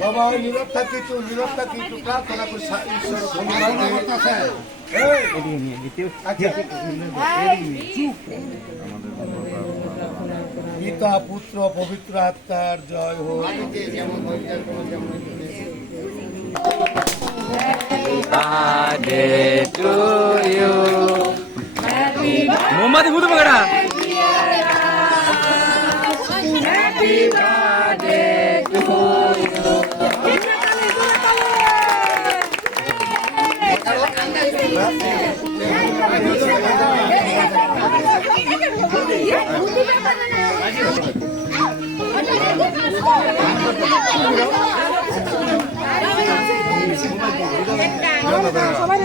সবাই নীরব থাকি একটু প্রার্থনা করি পিতা পুত্র পবিত্র আত্মার জয় হোক। মোমবাতি ফুটে পকেটা সবাই